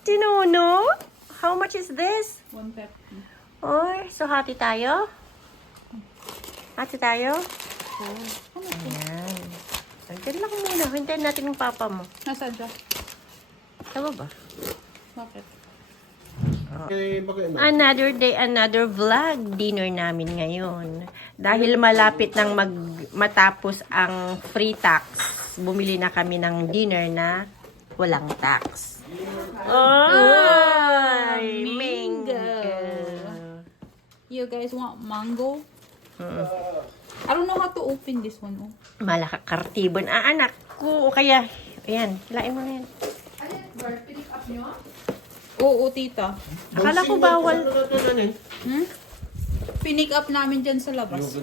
Tinuno? How much is this? 150. Oh, so hati tayo? Hati tayo? Ano to? Ayan. Andiyan lang muna. Hintayin natin yung papa mo. Nasaan siya? Tama ba? Bakit? Another day, another vlog. Dinner namin ngayon. Dahil malapit nang matapos ang free tax, bumili na kami ng dinner na walang tax. Ay, mango. You guys want mango? I don't know how to open this one. Oh. Malakakartibon. Anak ko. Kaya, ayan. Lain mo na yan. Oo, tita. Akala ko bawal. Hmm? Pinick up namin dyan sa labas.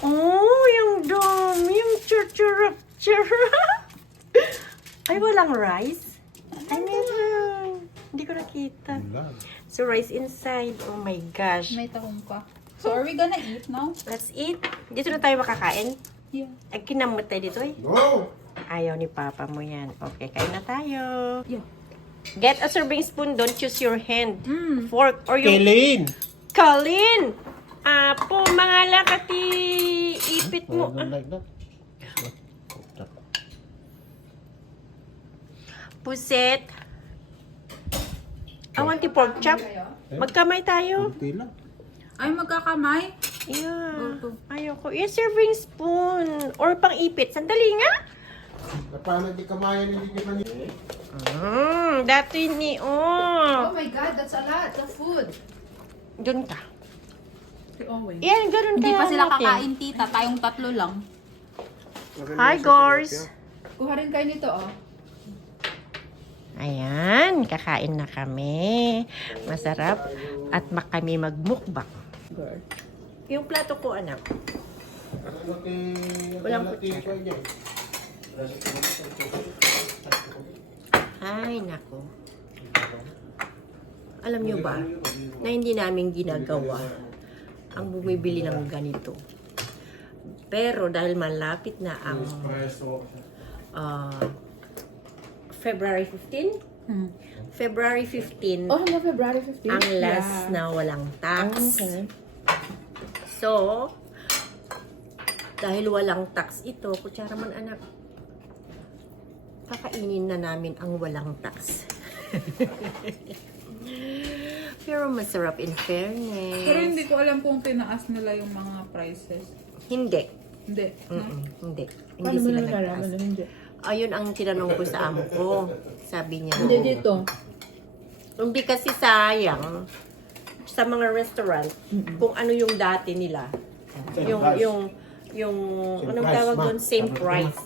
Oh, yung dom. Yung churchurup. Ay, walang rice? Ay, meron. Hindi ko nakita. So, rice inside. Oh my gosh. May tahong pa. So, are we gonna eat now? Let's eat. Dito na tayo makakain. Yeah. Ay, kinamot tayo dito eh. Go! Ayaw ni papa mo yan. Okay, kain na tayo. Yeah. Get a serving spoon. Don't choose your hand. Mm. Fork or yung... Kaylin! Kalin! Apo, mga lakati. Ipit mo. I don't like that. Puset. Awanti pork chop. Magkamay tayo. Kunti lang. Ay, magkakamay? Yeah. Opo. Ayoko. Yung serving spoon. Or pang ipit. Sandali nga. Paano di kamayan, hindi di man Dati ni, Oh my God, that's a lot of food. Doon ka. Si Owen. Yan, ganun Hindi kaya pa sila natin. kakain, tita. Tayong tatlo lang. Hi, guys. Kuha rin kayo nito, oh. Ayan, kakain na kami. Masarap. At kami magmukbang. Girl. Yung plato ko, anak. Walang kutsara. Ay, nako. Alam nyo ba, na hindi namin ginagawa ang bumibili ng ganito. Pero dahil malapit na ang February 15? Hmm. February 15, Oh, hanggang February 15? ang last na walang tax. Okay. So, dahil walang tax ito, kutsara man anak, kakainin na namin ang walang tax. Pero masarap in fairness. Pero hindi ko alam kung tinaas nila yung mga prices. Hindi. Hindi. Hindi. Hindi Paano mo sila nalaman nagtaas. na hindi? Ayun ang tinanong ko sa amo ko. Sabi niya, Hindi dito. hindi kasi sayang sa mga restaurant kung ano yung dati nila. Yung anong tawag doon? Same price.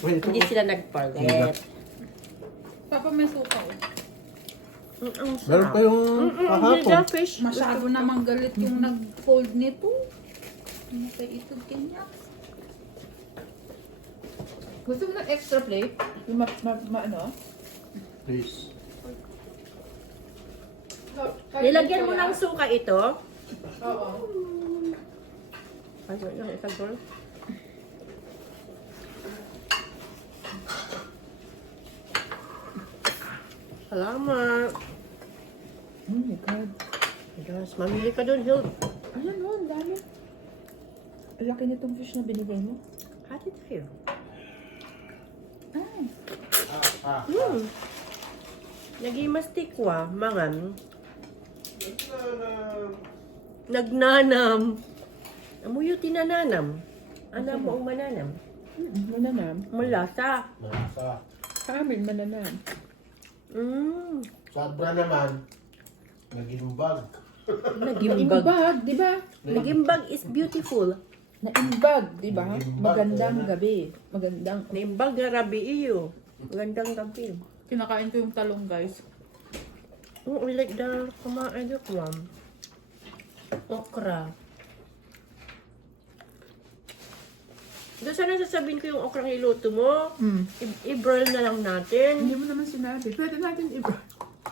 Hindi sila nagpalit. Papa, may suka. Oh. Ang Meron sarap. pa yung Hindi kahapon. fish. Masyado namang galit yung nag-fold nito. Ano kay ito kanya? Gusto mo ng extra plate? Yung ano? Please. Nilagyan mo ng suka ito. Oo. Ano yung isa girl? Salamat. Oh my God. Yes, mamili ka doon, Hild. Ayan o, ang dami. Ang laki nitong fish na binigay mo. Hati tayo. Ay. Nagimastikwa, mangan. Nagnanam. Amuyo tinananam. Ano mo ang mananam? Mananam. Malasa. Nasa. Sa amin, mananam. Sobra naman. Nagimbag. Nagimbag. Imbag, di ba? Nagimbag is beautiful. Naimbag, di ba? Naimbag, Magandang oo. gabi. Magandang. Naimbag na rabi iyo. Magandang gabi. Kinakain ko yung talong, guys. Oh, I like the kumain yung ma'am. Okra. Doon sana sasabihin ko yung okrang iluto mo. I-broil na lang natin. Hindi mo naman sinabi. Pwede natin iba.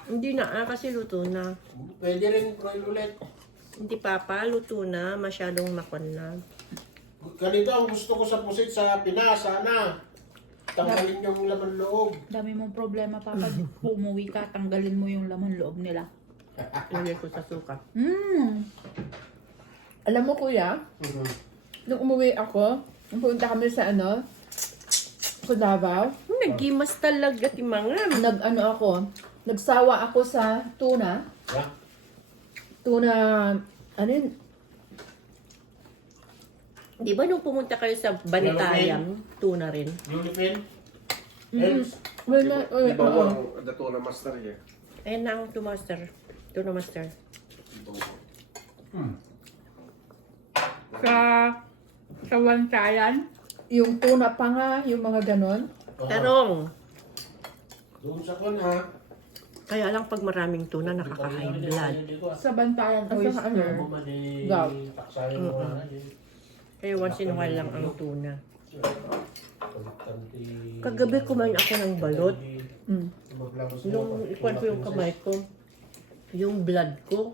Hindi na, kasi luto na. Pwede rin broil ulit. Hindi papa, luto na. Masyadong makon na. Ganito ang gusto ko sa pusit sa Pinas, sana. Tanggalin yung laman loob. Dami mong problema pa pag umuwi ka, tanggalin mo yung laman loob nila. Lagay ko sa suka. Alam mo kuya, nung umuwi ako, nung pumunta kami sa sa Davao, Nagimas talaga ti mga. nagsawa ako sa tuna. Ha? Tuna, ano yun? Di ba nung pumunta kayo sa Banitayang, tuna rin? Unipin? Wala, Di ba oo. ang dato na master niya? Ayan na ang tumaster. Tuna master. Sa Wantayan, Yung tuna pa nga, yung mga ganon. Tarong. Doon sa kon ha. Kaya lang pag maraming tuna, nakaka-high blood. sa Bantayan At saka ano, Gaw. Taksayan mo nga. Kaya once in a while lang ang tuna. Kagabi kumain ako ng balot. Nung ikuan ko yung kamay ko, yung blood ko,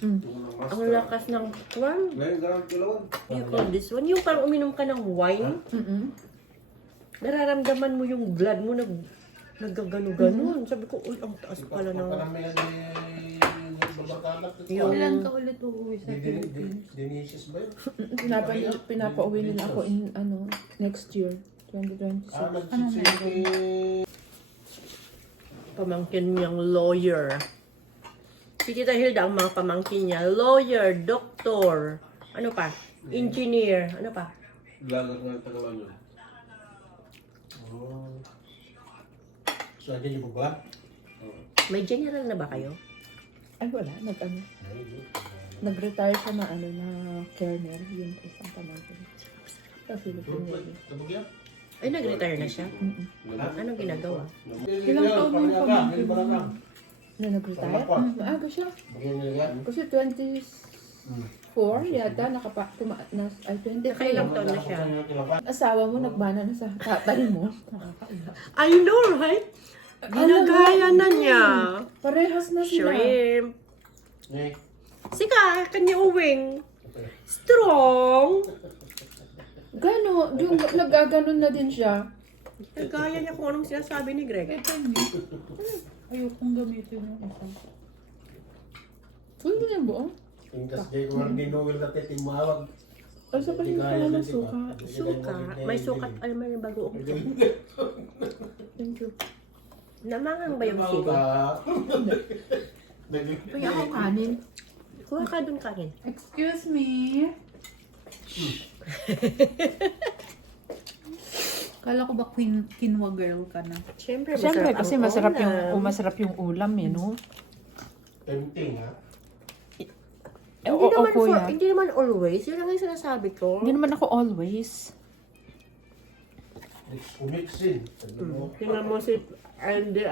ang lakas ng kwan. Ngayon, ganang kilawan. You call this one? Yung parang uminom ka ng wine, nararamdaman mo yung blood mo naggagano-ganon. Sabi ko, uy, ang taas pala ng... Yung... Kailan ka ulit uuwi sa Philippines? Dinisis ba yun? Pinapauwi nila ako in next year, 2026. Pamangkin niyang lawyer. Si Tita Hilda, ang mga pamangkin niya, lawyer, doktor, ano pa, engineer, ano pa. Lagat nga ang tagalan yun. So, andyan yung baba? May general na ba kayo? Ay wala, nag-retire siya na na colonel, yung isang pamangkin. Sa Philippine Navy. Tabugyan? Ay, nag-retire na siya. Anong ginagawa? Ilang taon yung pamangkin mo? Na nag-retire? Maaga siya. Bagyan nila. Kasi 24 yata, ay 20. Kailang taon na siya? Asawa mo, nagbana na sa tatay mo. I know, right? Ginagaya na niya. Parehas na sila. Shrimp. Nick. Sika, kanya uwing. Strong. Gano, yung nagaganon na din siya. Nagaya niya kung anong sinasabi ni Greg. Ito hindi. Ayokong gamitin yung isa. Uy, mo yung buo. Tingkas jay ko ni Noel na titimawag. Ay, sa pahin ka na ng suka. Suka. May sukat. Alam mo yung bago ako. Thank you. Namangang ba yung sili? Kaya ako kanin. Kuha ka dun kanin. Excuse me. Kala ko ba quinoa girl ka na? Siyempre, Siyempre, kasi masarap ulam. masarap yung ulam, no? Tempting ha? Hindi naman always. Yun lang yung sinasabi ko. Hindi naman ako always. Umixin. Sabi mo. Tingnan mo si si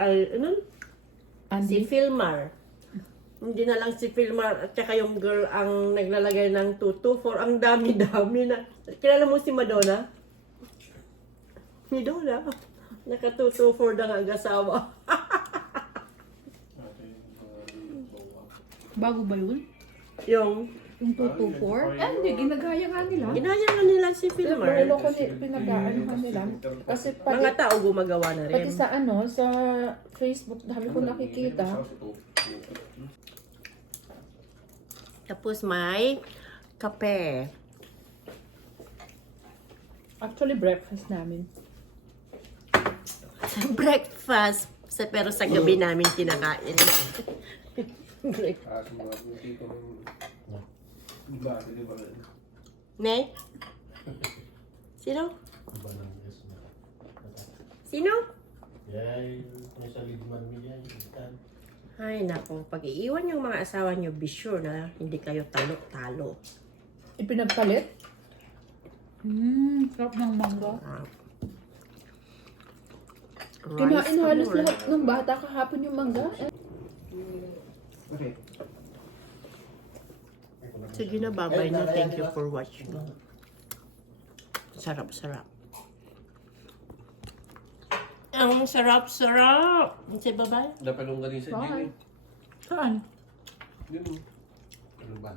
Andy? Filmar. Hindi na lang si Filmar at saka yung girl ang naglalagay ng 224. Ang dami-dami na. Kilala mo si Madonna? Madonna. Naka 224 na nga ang-asawa. Bago ba yun? Yung Yung 224? Hindi, ginagaya nga nila. ginaya nga nila si Filmar. Pero ko pinag-aanohan nila. Kasi Mga tao gumagawa na pati rin. sa Facebook, dami ko nakikita. Tapos may kape. Actually, breakfast namin. Breakfast. Pero sa gabi namin kinakain. Ah, sa mga tito ng... Iba, hindi ba rin? Ne? Sino? Sino? Yay, nasa lidman mo yan. Ay, nako. Pag iiwan yung mga asawa nyo, be sure na hindi kayo talo-talo. Ipinagpalit? Sarap ng mangga. Kinain halos lahat ng bata kahapon yung mangga. Okay. Sige na, babay na. Thank you for watching. Sarap-sarap. Ang sarap-sarap! Say bye-bye. Dapat nung galing sa Bye. Jimmy. Saan? Yun. Ano ba?